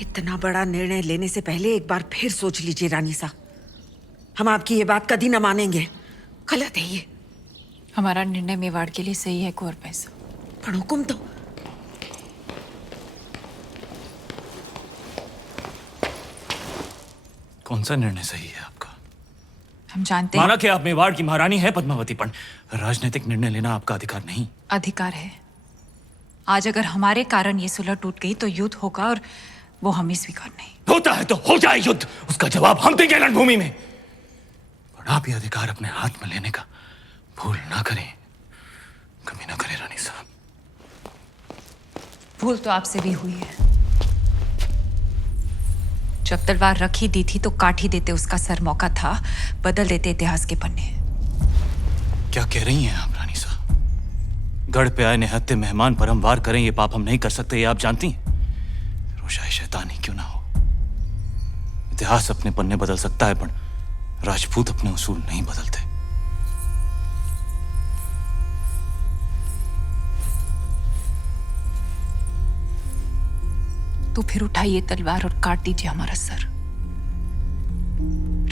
इतना बड़ा निर्णय लेने से पहले एक बार फिर सोच लीजिए रानी साहब। हम आपकी ये बात कभी न मानेंगे। गलत है ये। हमारा निर्णय मेवाड़ के लिए सही है कुंवर पैसा। पर हुकुम तो कौन सा निर्णय सही है आपका? हम जानते हैं। माना कि आप मेवाड़ की महारानी है पद्मावती, पर राजनीतिक निर्णय लेना आपका अधिकार नहीं। अधिकार है। आज अगर हमारे कारण ये सुलह टूट गई तो युद्ध होगा और वो हमें स्वीकार नहीं। होता है तो हो जाए युद्ध, उसका जवाब हम देंगे रणभूमि में। पर आप ये अधिकार अपने हाथ में लेने का भूल ना करें, कभी ना करें रानी साहब। भूल तो आपसे भी हुई है। जब तलवार रख ही दी थी तो काट ही देते उसका सर। मौका था बदल देते इतिहास के पन्ने। क्या कह रही हैं आप रानी साहब? गढ़ पे आए निहत्थे मेहमान पर हम वार करें, ये पाप हम नहीं कर सकते, ये आप जानती हैं। रोशाए शैतान ही क्यों ना हो, इतिहास अपने पन्ने बदल सकता है, पर राजपूत अपने उसूल नहीं बदलते। तो फिर उठाइए तलवार और काट दीजिए हमारा सर।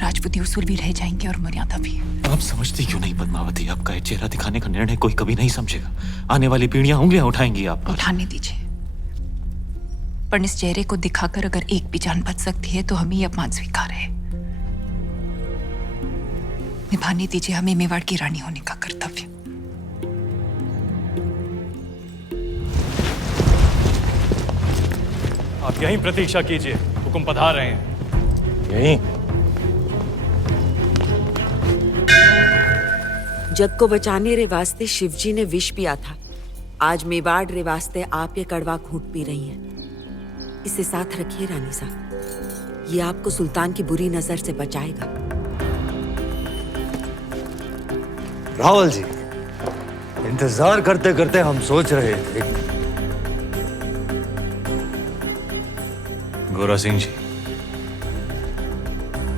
राजपूती उसूल भी रह जाएंगे और मर्यादा भी। आप समझती क्यों नहीं पद्मावती? आपका ये चेहरा दिखाने का निर्णय कोई कभी नहीं समझेगा। आने वाली पीढ़ियां उंगलियां उठाएंगी आप पर। उठाने दीजिए, पर इस चेहरे को दिखाकर अगर एक भी जान बच सकती है तो हमें ये अपमान स्वीकार है। निभाने दीजिए हमें मेवाड़ की रानी होने का कर्तव्य। आप यहीं प्रतीक्षा कीजिए, हुकुम पधार रहे हैं। यहीं जग को बचाने रे वास्ते शिवजी ने विष पिया था। आज मेवाड़ रे वास्ते आप ये कड़वा घूंट पी रही हैं। इसे साथ रखिए रानी साहब, ये आपको सुल्तान की बुरी नजर से बचाएगा। रावल जी, इंतजार करते करते हम सोच रहे थे। गोरा सिंह जी,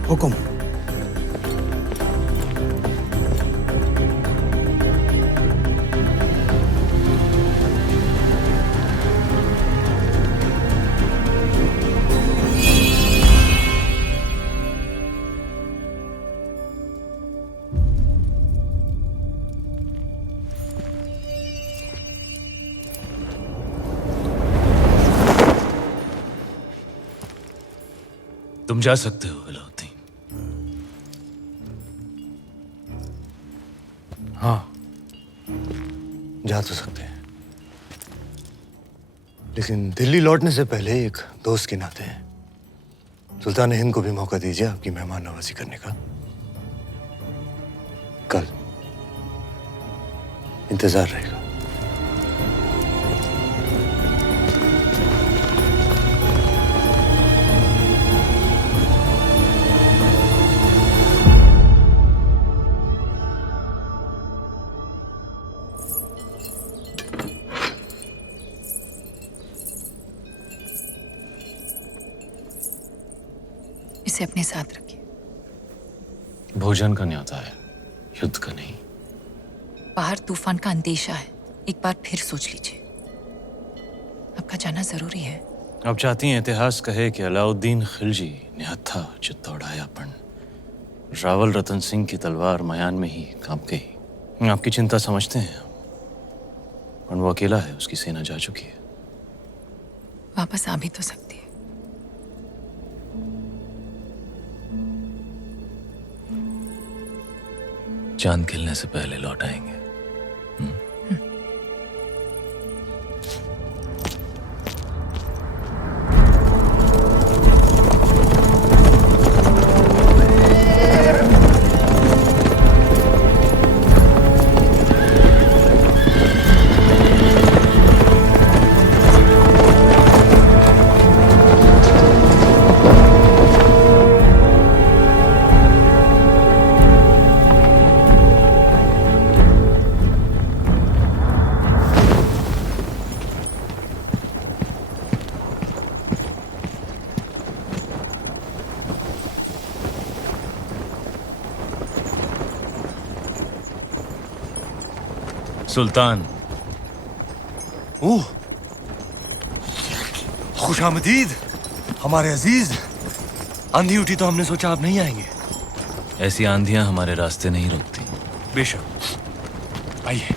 हुकुम। तुम जा सकते हो अलाउद्दीन। हाँ, जा तो सकते हैं, लेकिन दिल्ली लौटने से पहले एक दोस्त के नाते सुल्तान हिंद को भी मौका दीजिए आपकी मेहमान नवाजी करने का। कल इंतजार रहेगा। इसे अपने साथ रखिए। भोजन का न्योता है, युद्ध का नहीं। बाहर तूफान का अंदेशा है, एक बार फिर सोच लीजिए। आपका जाना जरूरी है। अब चाहती हैं इतिहास कहे कि अलाउद्दीन खिलजी निहत्था चित्तौड़ायापन रावल रतन सिंह की तलवार मयान में ही कांप गई। आपकी चिंता समझते हैं, और वो अकेला है, उसकी सेना जा चुकी है। वापस आ भी तो सकती है। चांद खिलने से पहले लौट आएंगे। सुल्तान। ओह, खुशामदीद। हमारे अजीज, आंधी उठी तो हमने सोचा आप नहीं आएंगे। ऐसी आंधियां हमारे रास्ते नहीं रुकती। बेशक, आइए,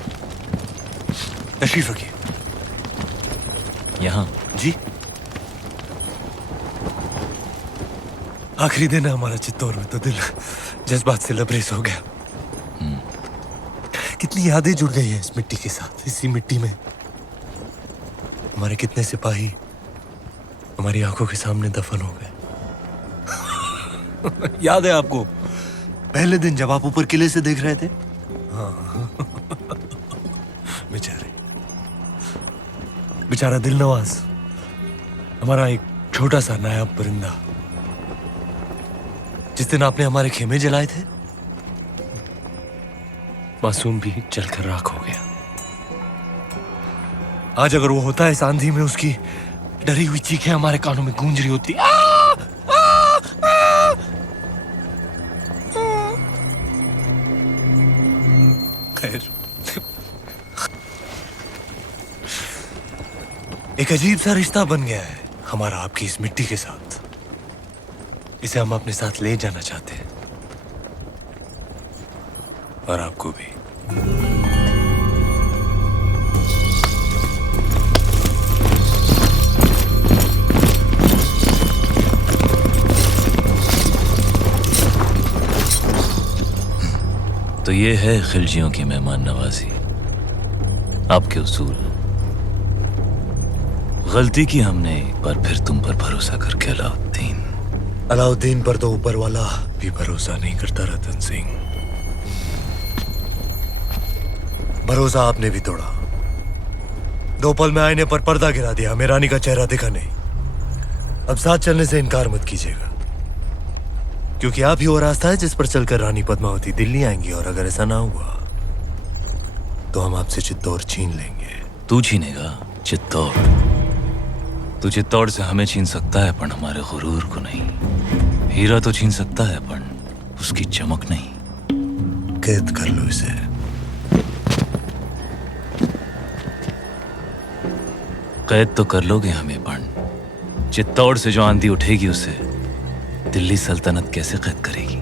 तशरीफ रखिए। यहाँ जी, आखिरी दिन है हमारा चित्तौड़ में, तो दिल जज्बात से लबरेज हो गया। कितनी यादें जुड़ गई हैं इस मिट्टी के साथ। इसी मिट्टी में हमारे कितने सिपाही हमारी आंखों के सामने दफन हो गए। याद है आपको पहले दिन जब आप ऊपर किले से देख रहे थे? हाँ। बेचारा दिलनवाज, हमारा एक छोटा सा नायाब परिंदा, जिस दिन आपने हमारे खेमे जलाए थे, मासूम भी जलकर राख हो गया। आज अगर वो होता है इस आंधी में, उसकी डरी हुई चीखें हमारे कानों में गूंज रही होती। खैर, एक अजीब सा रिश्ता बन गया है हमारा आपकी इस मिट्टी के साथ। इसे हम अपने साथ ले जाना चाहते हैं, और आपको भी। तो ये है खिलजियों की मेहमान नवाजी, आपके उसूल। गलती की हमने एक बार फिर तुम पर भरोसा करके अलाउद्दीन पर तो ऊपर वाला भी भरोसा नहीं करता रतन सिंह। भरोसा आपने भी तोड़ा। 2 पल में आईने पर पर्दा गिरा दिया, हमें रानी का चेहरा दिखा नहीं। अब साथ चलने से इनकार मत कीजिएगा, क्योंकि आप ही वो रास्ता है जिस पर चलकर रानी पद्मावती दिल्ली आएंगी, और अगर ऐसा ना हुआ तो हम आपसे चित्तौड़ छीन लेंगे। तू छीनेगा चित्तौड़? तू चित्तौड़ से हमें छीन सकता है, पर हमारे गुरूर को नहीं। हीरा तो छीन सकता है, पर उसकी चमक नहीं। कैद कर लो इसे। कैद तो कर लोगे हमें, पर चित्तौड़ से जो आंधी उठेगी उसे दिल्ली सल्तनत कैसे कैद करेगी?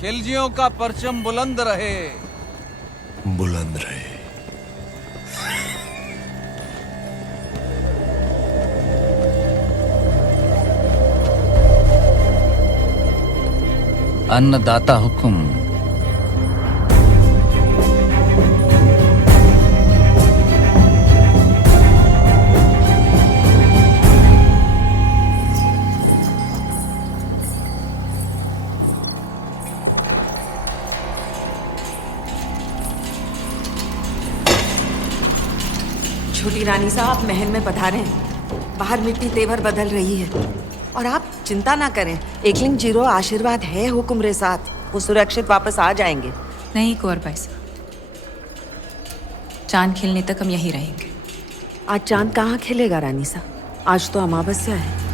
खिलजियों का परचम बुलंद रहे। बुलंद रहे। अन्नदाता हुक्म। छोटी रानी साहब महल में पधारे हैं। बाहर मिट्टी तेवर बदल रही है, और आप चिंता ना करें। एकलिंग जीरो आशीर्वाद है हुक्म रे साथ, वो सुरक्षित वापस आ जाएंगे। नहीं कुंवर भाई साहब, चांद खिलने तक हम यहीं रहेंगे। आज चांद कहाँ खिलेगा रानी साहब? आज तो अमावस्या है।